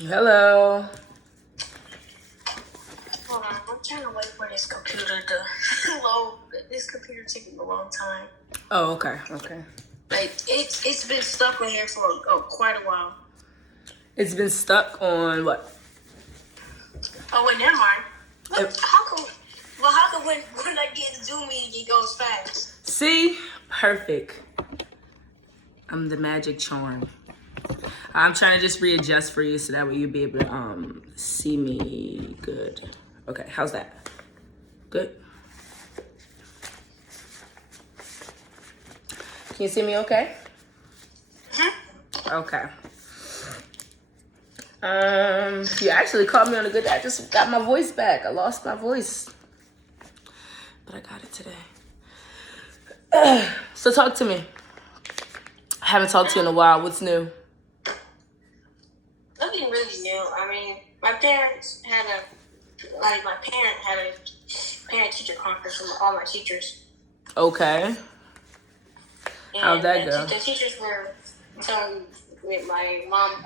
Hello. Hold on, I'm trying to wait for this computer to load. This computer taking a long time. Oh, okay. Okay. Like it's been stuck on here for quite a while. It's been stuck on what? Oh wait, never mind. Look, It- how come? Well, how come when I get the Zoom meeting, it goes fast? See? Perfect. I'm the magic charm. I'm trying to just readjust for you so that way you'll be able to see me good. Okay, how's that? Good? Can you see me okay? Okay. You actually called me on a good day. I just got my voice back. I lost my voice. But I got it today. So talk to me. I haven't talked to you in a while. What's new? Nothing really new. I mean, my parent had a parent-teacher conference with all my teachers. Okay. And How'd that go? The teachers were telling my mom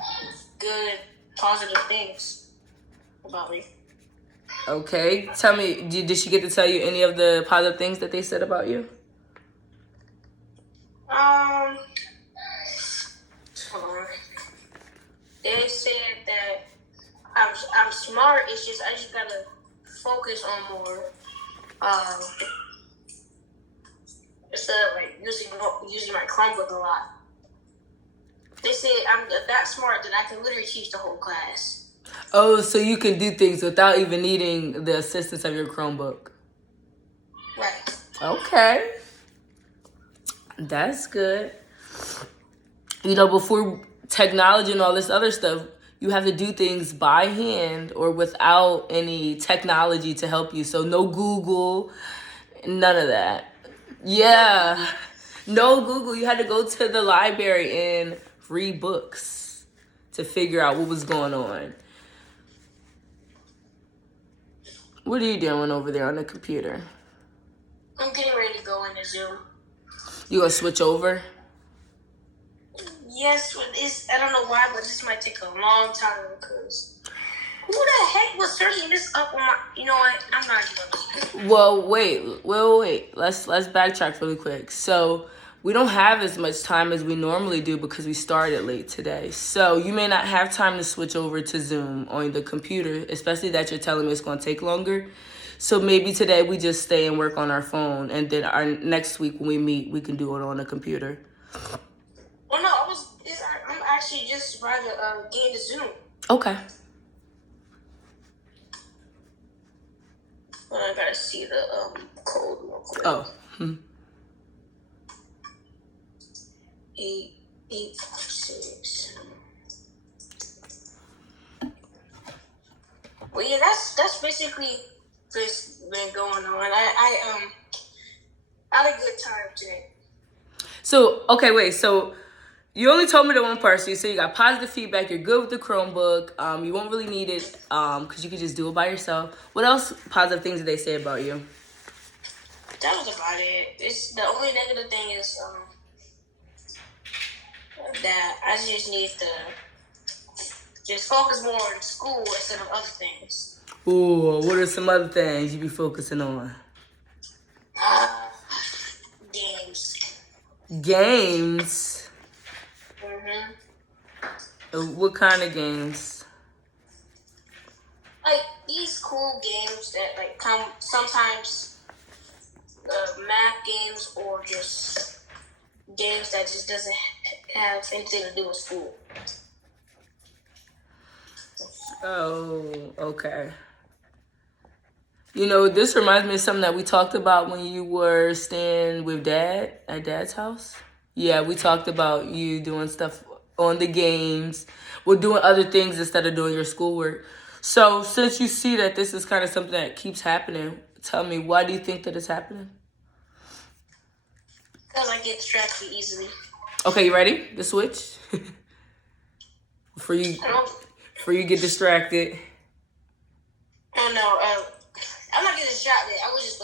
good, positive things about me. Okay. Tell me, did she get to tell you any of the positive things that they said about you? Hold on. They said that I'm smart. It's just I just gotta focus on more. Instead of like using my Chromebook a lot. They said I'm that smart that I can literally teach the whole class. Oh, so you can do things without even needing the assistance of your Chromebook. Right. Okay. That's good. You know, before technology and all this other stuff, you have to do things by hand or without any technology to help you. So no Google, none of that. Yeah. No Google. You had to go to the library and read books to figure out what was going on. What are you doing over there on the computer? I'm getting ready to go into Zoom. You gonna switch over? Yes, but I don't know why, but this might take a long time because who the heck was searching this up on my? You know what? I'm not even. Well, wait. Let's backtrack really quick. So we don't have as much time as we normally do because we started late today. So you may not have time to switch over to Zoom on the computer, especially that you're telling me it's going to take longer. So maybe today we just stay and work on our phone, and then our next week when we meet, we can do it on the computer. Well, no, I'm actually just trying to get into Zoom. Okay. Well, I gotta see the code real quick. Oh. 846. Well, yeah, that's basically just been going on. I had a good time today. So, okay, wait. So you only told me to one person. You said you got positive feedback. You're good with the Chromebook. You won't really need it because you can just do it by yourself. What else positive things did they say about you? That was about it. It's the only negative thing is that I just need to just focus more on school instead of other things. Ooh, what are some other things you be focusing on? Games. Games? Mm-hmm. What kind of games? Like these cool games that like come sometimes math games or just games that just doesn't have anything to do with school. Oh, okay. You know, this reminds me of something that we talked about when you were staying with Dad at Dad's house. Yeah, we talked about you doing stuff on the games. We're doing other things instead of doing your schoolwork. So since you see that this is kind of something that keeps happening, tell me, why do you think that it's happening? Because I get distracted easily. Okay, you ready? The switch? Before you get distracted. Oh no, I'm not getting distracted. I was just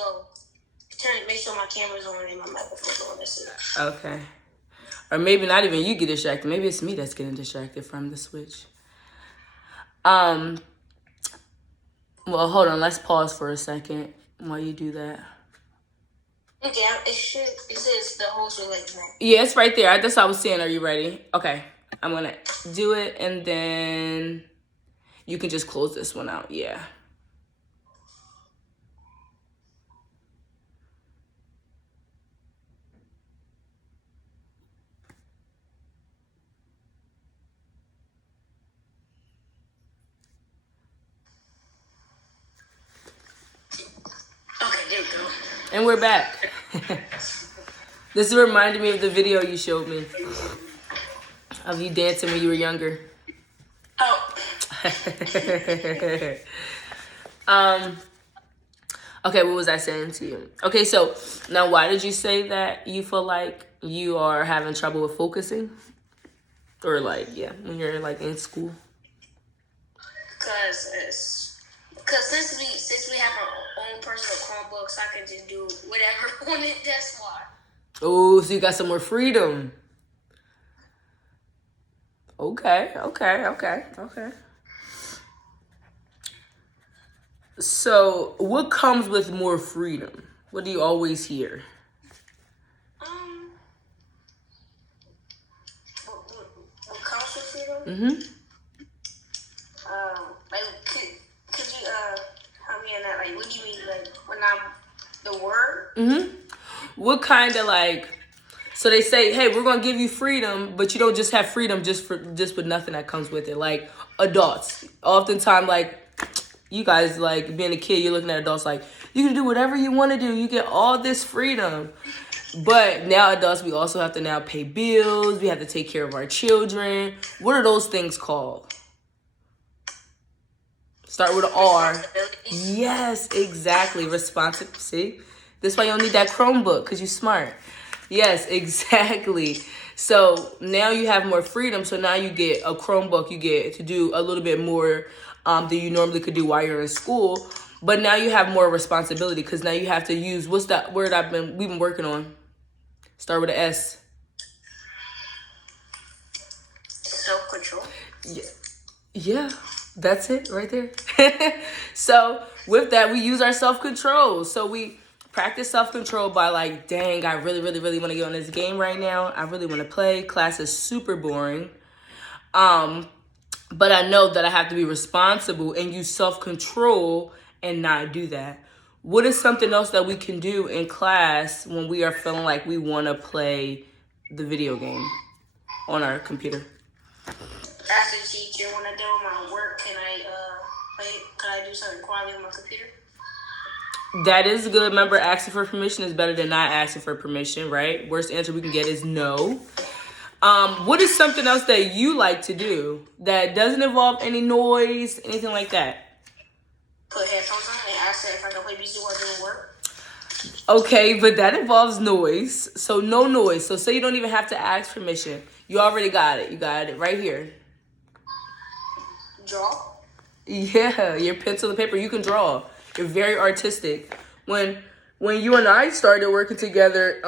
make sure my camera's on and my microphone's on. That's it. Okay. Or maybe not even you get distracted. Maybe it's me that's getting distracted from the switch. Well, hold on. Let's pause for a second while you do that. Okay, it says the host will let you know. Yeah, it's right there. That's what I was saying. Are you ready? Okay. I'm going to do it, and then you can just close this one out. Yeah. Okay, there we go. And we're back. This reminded me of the video you showed me of you dancing when you were younger. Oh. Okay, what was I saying to you? Okay, so now why did you say that you feel like you are having trouble with focusing? Or like, yeah, when you're like in school? Because since we have our own personal Chromebooks, I can just do whatever on it. That's why. Oh, so you got some more freedom. Okay. So, what comes with more freedom? What do you always hear? What comes with freedom? Mm-hmm. Like, could you help me on that? Like, what do you mean? Like, when I'm the word? Mm-hmm. What kind of like? So they say, hey, we're gonna give you freedom, but you don't just have freedom just with nothing that comes with it. Like adults, oftentimes, like you guys, like being a kid, you're looking at adults like you can do whatever you want to do. You get all this freedom, but now adults, we also have to now pay bills. We have to take care of our children. What are those things called? Start with an R. Yes, exactly. Responsive. See, that's why you don't need that Chromebook because you're smart. Yes, exactly. So now you have more freedom. So now you get a Chromebook. You get to do a little bit more than you normally could do while you're in school. But now you have more responsibility because now you have to use, what's that word we've been working on? Start with an S. Self-control. Yeah, that's it right there. So with that, we use our self-control. So we practice self-control by like, dang, I really want to get on this game right now. I really want to play. Class is super boring. But I know that I have to be responsible and use self-control and not do that. What is something else that we can do in class when we are feeling like we want to play the video game on our computer? Ask the teacher when I do my work, can I do something quietly on my computer? That is good. Remember, asking for permission is better than not asking for permission, right? Worst answer we can get is no. What is something else that you like to do that doesn't involve any noise, anything like that? Put headphones on and ask her if I can play music while doing work. Okay, but that involves noise. So no noise. So say you don't even have to ask permission. You already got it. You got it right here. Draw? Yeah, your pencil and paper. You can draw. You're very artistic. When you and I started working together,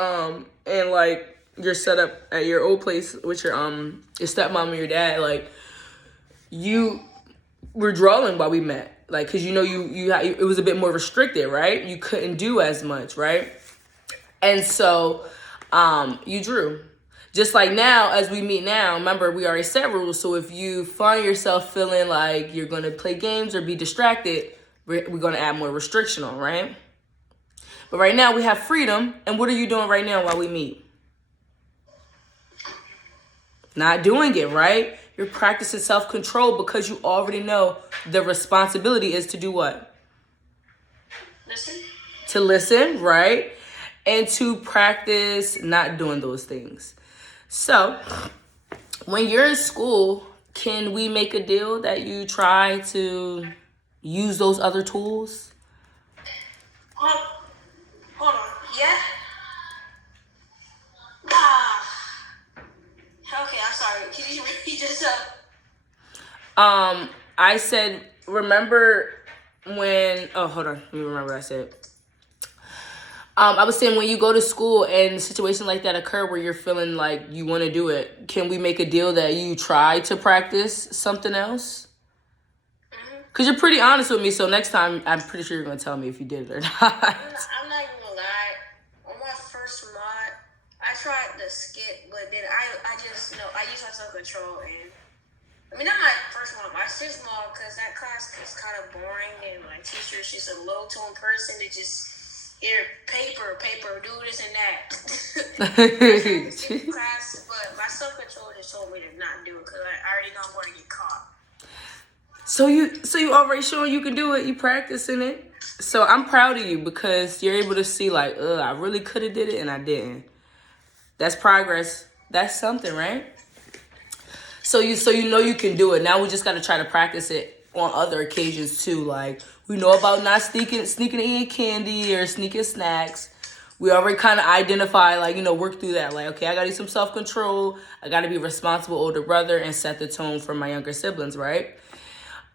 and like you're set up at your old place with your stepmom and your dad, like you were drawing while we met, like because you it was a bit more restricted, right? You couldn't do as much, right? And so you drew. Just like now, as we meet now, remember, we already set rules. So if you find yourself feeling like you're going to play games or be distracted, we're going to add more restriction on, right? But right now, we have freedom. And what are you doing right now while we meet? Not doing it, right? You're practicing self-control because you already know the responsibility is to do what? Listen. To listen, right? And to practice not doing those things. So, when you're in school, can we make a deal that you try to use those other tools? Hold on. Yeah? Okay, I'm sorry. Can you repeat yourself? I said, remember when... Oh, hold on. Let me remember what I said. I was saying when you go to school and a situation like that occur where you're feeling like you want to do it, can we make a deal that you try to practice something else? Because you're pretty honest with me, so next time I'm pretty sure you're going to tell me if you did it or not. I'm not even gonna lie. On my first mod, I tried to skip, but then I just I use my self control and not my first mod, my sixth mod, because that class is kind of boring and my teacher is just a low tone person that just paper, do this and that. I tried to skip class, but my self control just told me to not do it because I already know I'm going to get caught. So you already showing you can do it. You practicing it. So I'm proud of you because you're able to see like, I really could have did it and I didn't. That's progress. That's something, right? So you know you can do it. Now we just got to try to practice it on other occasions too. Like we know about not sneaking eating candy or sneaking snacks. We already kind of identify, like, work through that. Like, okay, I got to do some self-control. I got to be a responsible older brother and set the tone for my younger siblings, right?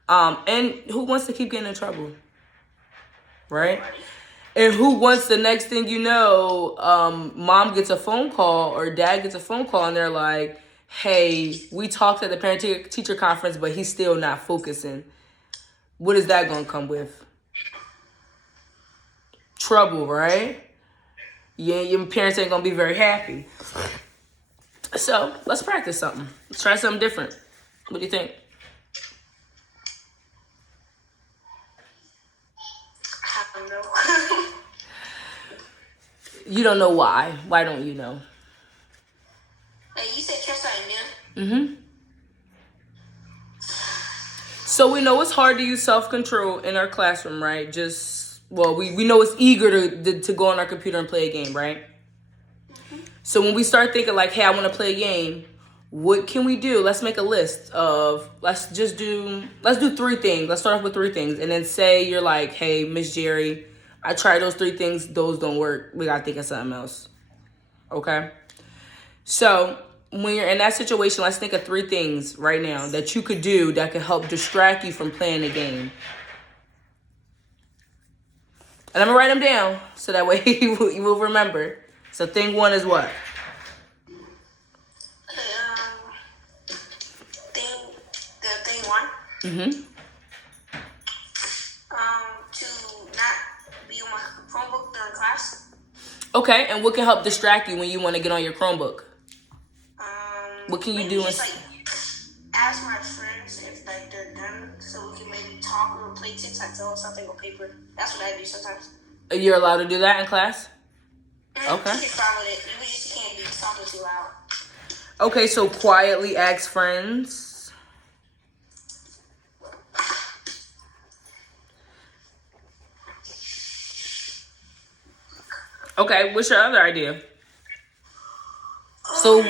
And who wants to keep getting in trouble, right? And who wants the next thing you know, mom gets a phone call or dad gets a phone call and they're like, hey, we talked at the parent-teacher conference, but he's still not focusing. What is that going to come with? Trouble, right? Yeah, your parents ain't going to be very happy. So let's practice something. Let's try something different. What do you think? You don't know why. Why don't you know? You said try something new? Mm-hmm. So we know it's hard to use self-control in our classroom, right? We know it's eager to go on our computer and play a game, right? Mm-hmm. So when we start thinking like, hey, I want to play a game, what can we do? Let's make a list of, let's do 3 things. Let's start off with 3 things. And then say you're like, hey, Miss Jerry, I tried those 3 things. Those don't work. We got to think of something else. Okay? So when you're in that situation, let's think of 3 things right now that you could do that could help distract you from playing the game. And I'm going to write them down so that way you will remember. So thing 1 is what? Thing 1? Mm-hmm. To not be on my Chromebook during class. Okay, and what can help distract you when you want to get on your Chromebook? What can you do? Just, ask my friends if they're done, so we can maybe talk or play tic-tac-toe or something on paper. That's what I do sometimes. You're allowed to do that in class? Okay. You can fine with it. We just can't be talking too loud. Okay, so quietly ask friends. Okay, what's your other idea? So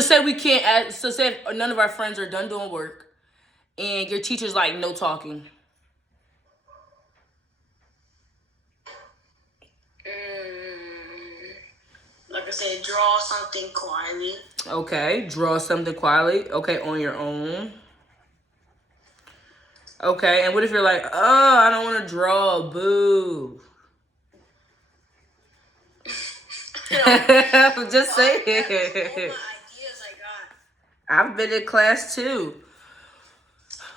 say we can't ask, so say if none of our friends are done doing work and your teacher's like, no talking. Like I said, draw something quietly. Okay, draw something quietly. Okay, on your own. Okay, and what if you're like, oh, I don't want to draw, boo. I'm just saying. All my ideas I got. I've been in class too.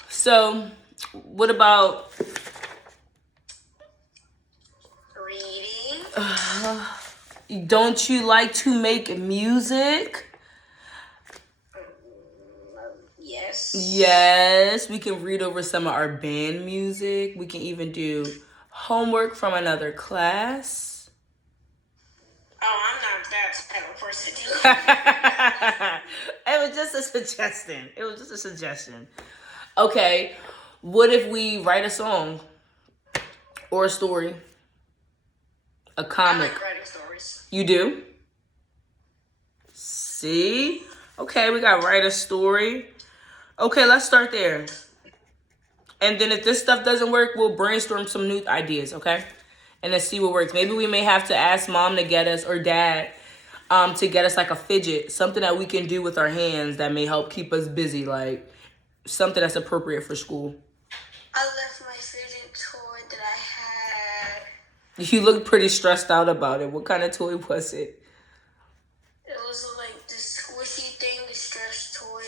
So, what about reading? Don't you like to make music? Yes. Yes, we can read over some of our band music. We can even do homework from another class. Oh, I'm not that type of person. It was just a suggestion. Okay, what if we write a song or a story? A comic. I like writing stories. You do? See? Okay, we got write a story. Okay, let's start there. And then if this stuff doesn't work, we'll brainstorm some new ideas, okay? And then see what works. Maybe we may have to ask mom to get us, or dad, to get us like a fidget, something that we can do with our hands that may help keep us busy, like something that's appropriate for school. I left my fidget toy that I had. You look pretty stressed out about it. What kind of toy was it? It was like this squishy thing, the stretch toy.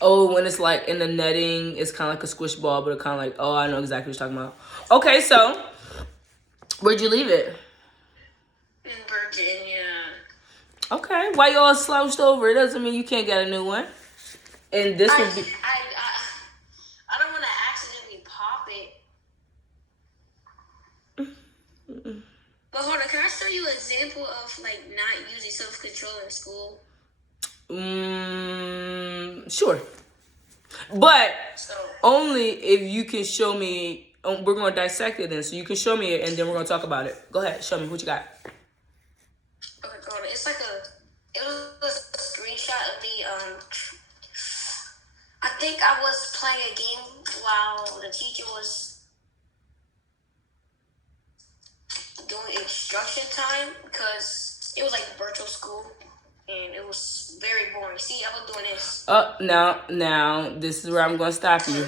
Oh, when it's like in the netting, it's kind of like a squish ball, but it kind of like, oh, I know exactly what you're talking about. Okay, so where'd you leave it? In Virginia. Okay, why you all slouched over? It doesn't mean you can't get a new one. And this would be. I don't want to accidentally pop it. But hold on, can I show you an example of like not using self-control in school? Sure. But So only if you can show me. We're going to dissect it then. So you can show me it and then we're going to talk about it. Go ahead. Show me what you got. okay, hold on. It was a screenshot of me. I think I was playing a game while the teacher was doing instruction time because it was like virtual school and it was very boring. See, I was doing this. Now, this is where I'm going to stop you.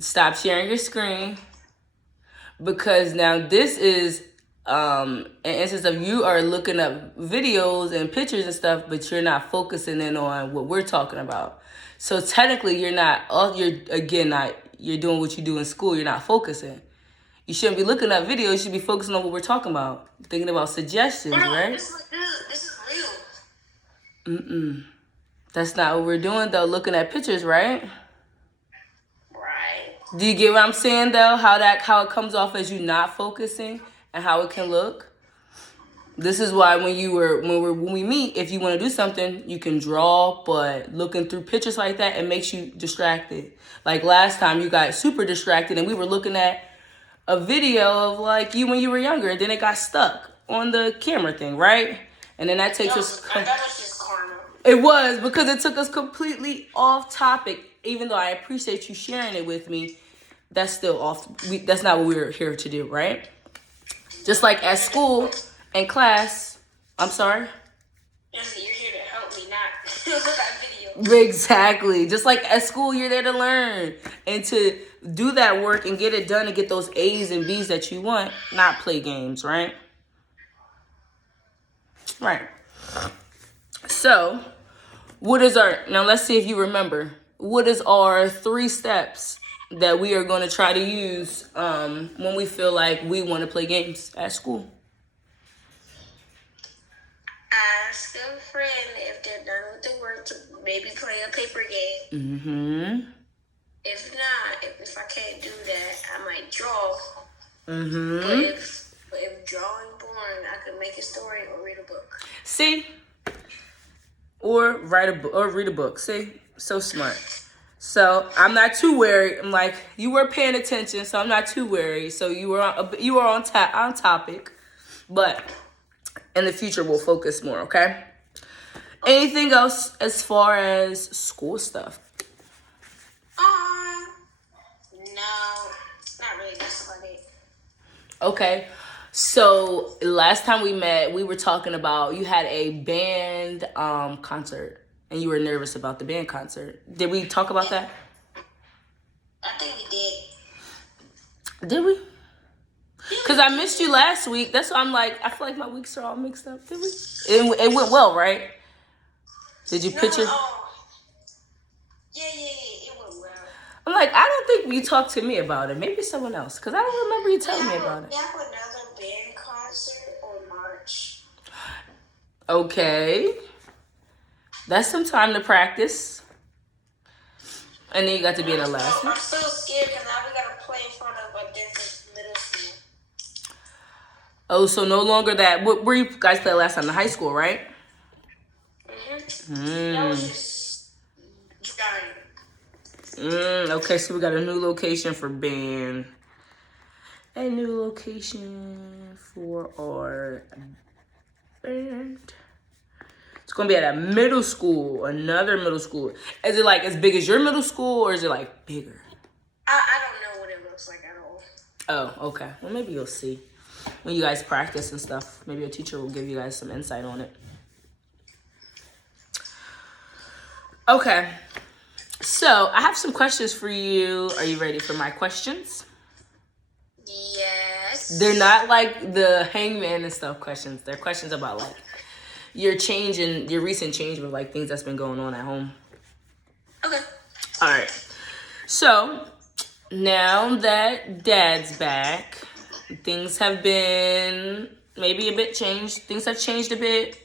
Stop sharing your screen because now this is an instance of you are looking up videos and pictures and stuff, but you're not focusing in on what we're talking about. So technically, you're doing what you do in school. You're not focusing. You shouldn't be looking up videos. You should be focusing on what we're talking about, thinking about suggestions, right? This is real. That's not what we're doing though. Looking at pictures, right? Right. Do you get what I'm saying though? How it comes off as you not focusing and how it can look. This is why when we meet, if you want to do something, you can draw, but looking through pictures like that, it makes you distracted. Like last time, you got super distracted, and we were looking at a video of like you when you were younger, and then it got stuck on the camera thing, right? And then that takes us. That was just karma. It was because it took us completely off topic. Even though I appreciate you sharing it with me, that's still off. That's not what we're here to do, right? Just like at school and class. I'm sorry? You're here to help me, not look at video. Exactly. Just like at school, you're there to learn and to do that work and get it done and get those A's and B's that you want, not play games, right? Right. So, now let's see if you remember. What is our 3 steps that we are going to try to use when we feel like we want to play games at school? Ask a friend if they're done with the work to maybe play a paper game. Mm-hmm. If not, if I can't do that, I might draw. Mm-hmm. But if drawing boring, I could make a story or read a book. See? Or write a book or read a book. See? So smart. So I'm not too worried. I'm like, you were paying attention, so I'm not too worried. So you were on topic, but in the future we'll focus more. Okay. Anything else as far as school stuff? No, not really. That's about it. Okay. So last time we met, we were talking about you had a band concert. And you were nervous about the band concert. Did we talk about that? I think we did. Did we? Because I missed you last week. That's why I'm like, I feel like my weeks are all mixed up. Did we? It went well, right? Did you picture? Yeah, it went well. I'm like, I don't think you talked to me about it. Maybe someone else. Because I don't remember you telling me about it. We have another band concert on March. Okay. That's some time to practice. And then you got to be in the last one. I'm so scared because now we got to play in front of a different middle school. Oh, so no longer that. Where you guys played last time? The high school, right? Mm-hmm. That was just giant. Okay, so we got a new location for band. A new location for our band. It's going to be at a middle school, another middle school. Is it like as big as your middle school or is it like bigger? I don't know what it looks like at all. Oh, okay. Well, maybe you'll see when you guys practice and stuff. Maybe your teacher will give you guys some insight on it. Okay. So I have some questions for you. Are you ready for my questions? Yes. They're not like the hangman and stuff questions. They're questions about like your recent change with like things that's been going on at home. All right. So now that Dad's back, things have been maybe a bit changed. Things have changed a bit.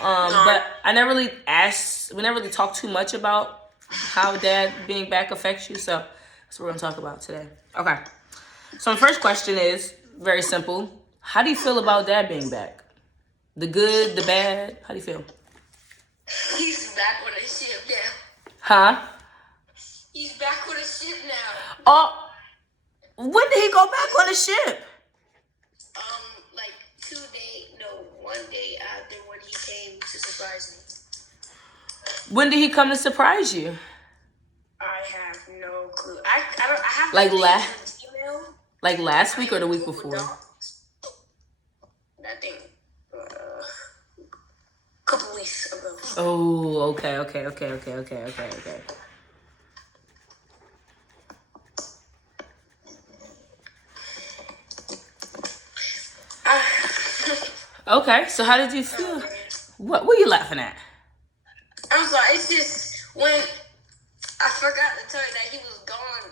But I never really asked. We never really talked too much about how Dad being back affects you. So that's what we're gonna talk about today. Okay. So my first question is very simple. How do you feel about Dad being back? The good, the bad. How do you feel? He's back on the ship now. Huh? He's back on the ship now. Oh, when did he go back on the ship? Like 1 day after when he came to surprise me. When did he come to surprise you? I have no clue. I don't. I have Like email. Like last week or the week before? I think a couple weeks ago. Oh, okay. Okay, so how did you feel? What were you laughing at? I'm sorry, it's just when I forgot to tell you that he was gone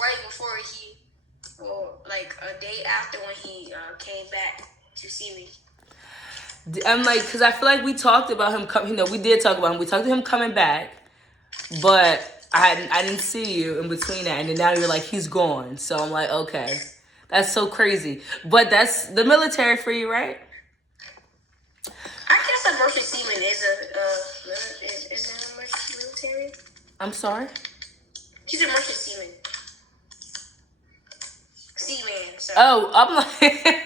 right before like a day after when he came back to see me. I'm like, because I feel like we talked about him coming. We did talk about him. We talked to him coming back, but I didn't see you in between that, and then now you're like, he's gone. So I'm like, okay, that's so crazy. But that's the military for you, right? I guess a merchant seaman is in the military. I'm sorry? He's a merchant seaman. Seaman, so. Oh, I'm like,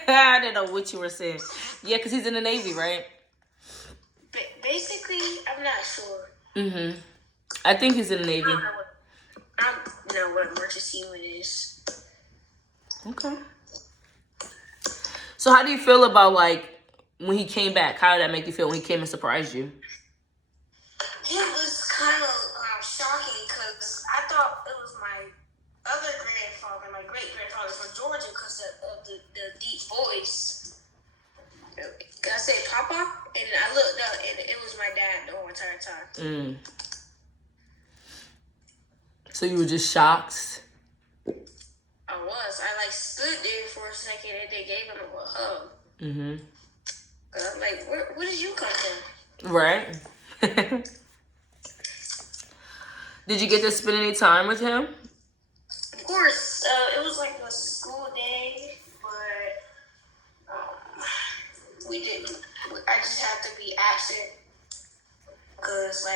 I didn't know what you were saying. Yeah, because he's in the Navy, right? Basically, I'm not sure. Mm-hmm. I think he's in the Navy. I don't know what a merchant seaman is. Okay. So how do you feel about, like, when he came back? How did that make you feel when he came and surprised you? It was kind of shocking because I thought it was my other grandfather, my great-grandfather from Georgia because of the deep voice. I said Papa, and I looked up, and it was my dad the whole entire time. So you were just shocked? I was. I, stood there for a second, and they gave him a hug. Mm-hmm. I'm like, where did you come from? Right. Did you get to spend any time with him? Of course. It was like a school day, but we didn't. I just had to be absent because,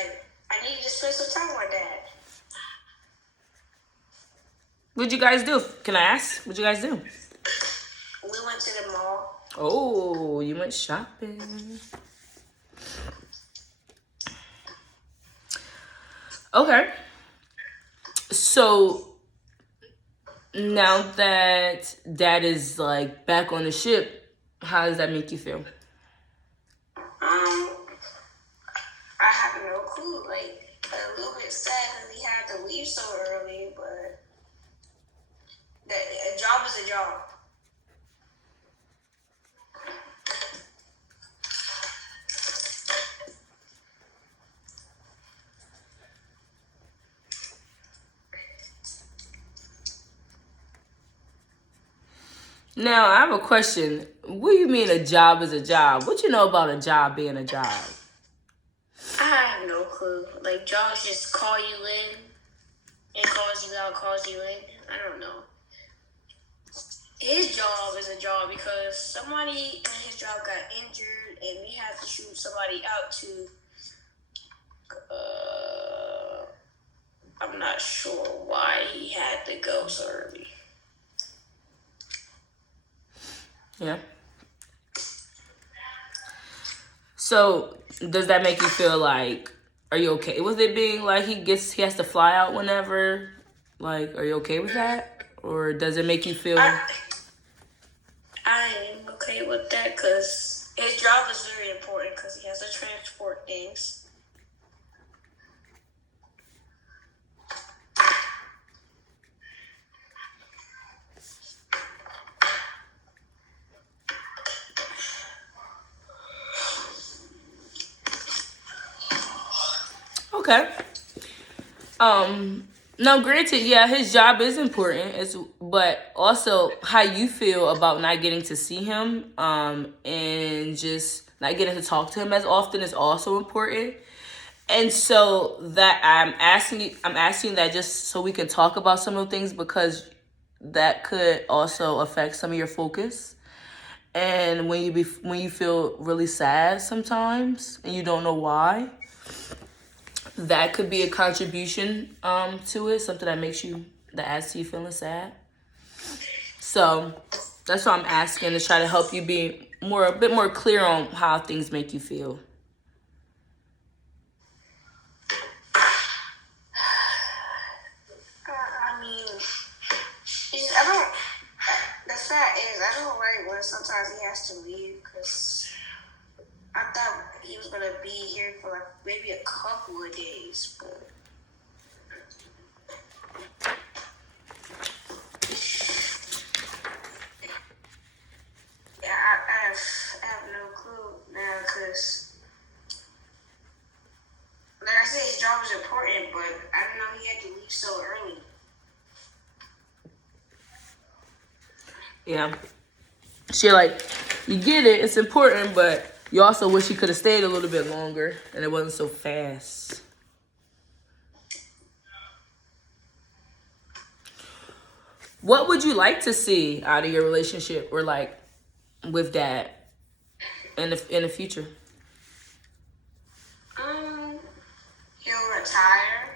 I needed to spend some time with my dad. What'd you guys do? Can I ask? What'd you guys do? We went to the mall. Oh, you went shopping. Okay. So now that Dad is back on the ship, how does that make you feel? I have no clue. A little bit sad because he had to leave so early, but a job is a job. Now, I have a question. What do you mean a job is a job? What you know about a job being a job? I have no clue. Jobs just call you in and calls you out, calls you in. I don't know. His job is a job because somebody in his job got injured and we had to shoot somebody out to, I'm not sure why he had to go so early. Yeah. So, does that make you feel are you okay with it being he has to fly out whenever? Are you okay with that? Or does it make you feel... I am okay with that because his job is very important because he has to transport things. Okay. No, granted, yeah, his job is important, but also how you feel about not getting to see him, and just not getting to talk to him as often is also important. And so that I'm asking that just so we can talk about some of the things, because that could also affect some of your focus. And when you feel really sad sometimes and you don't know why, that could be a contribution to it, something that adds to you feeling sad. So that's why I'm asking, to try to help you be a bit more clear on how things make you feel. I mean, it's just, I don't. The fact is, I don't like when sometimes he has to leave because I thought he was gonna be here for like maybe a couple of days, but yeah, I have no clue now because, like I said, his job was important, but I didn't know he had to leave so early. Yeah. She like, you get it, it's important, but you also wish you could have stayed a little bit longer and it wasn't so fast. What would you like to see out of your relationship, or like with dad, in the future? He'll retire.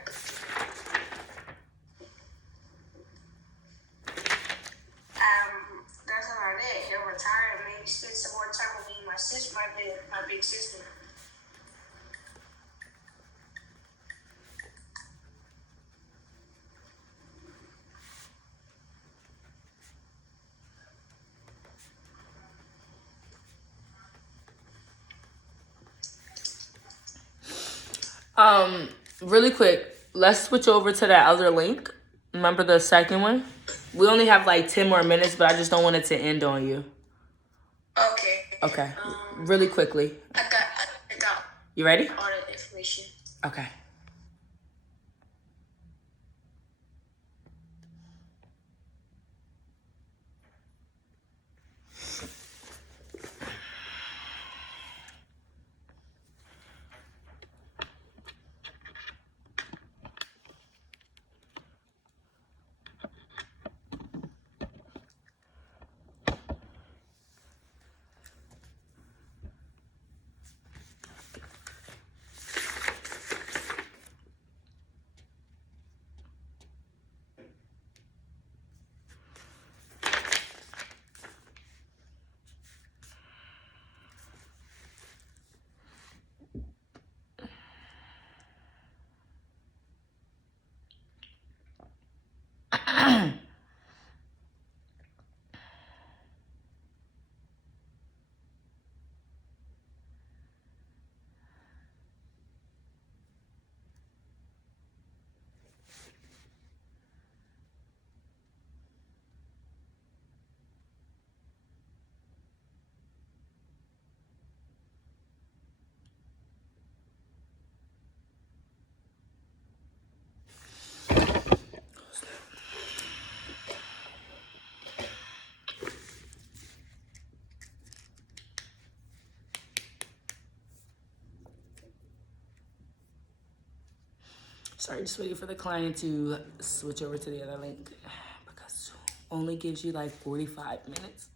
That's about it. He'll retire and maybe spend some more time with me and my sister, my big sister. Really quick, let's switch over to that other link. Remember the second one? We only have like 10 more minutes, but I just don't want it to end on you. Okay. Okay. Really quickly. I got You ready? all the information. Okay. Sorry, just waiting for the client to switch over to the other link, because only gives you like 45 minutes.